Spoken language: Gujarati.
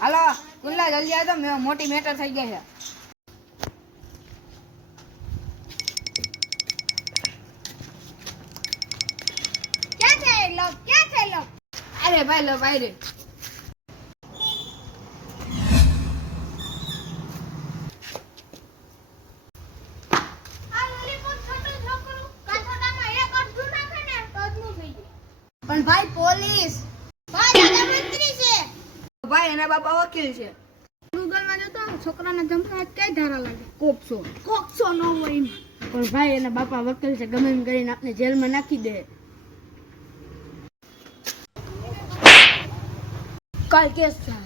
હાલો કુલ્લા જલ્દી આવતો, મોટી મેટર થઈ ગઈ છે. ક્યાં છે લોક? ક્યાં છે લોક? અરે ભાઈ લો ભાઈ રે. પણ ભાઈ પોલીસ ભાઈ મંત્રી છે. ભાઈ એના બાપા વકીલ છે. ગૂગલ માં જોતો છોકરાના જમણા હાથ કઈ ધારા લાગે? કોકસો નો હોય ને. પણ ભાઈ એના બાપા વકીલ છે, ગમે એમ કરીને આપણે જેલમાં નાખી દે. કાલ કેસ થાય.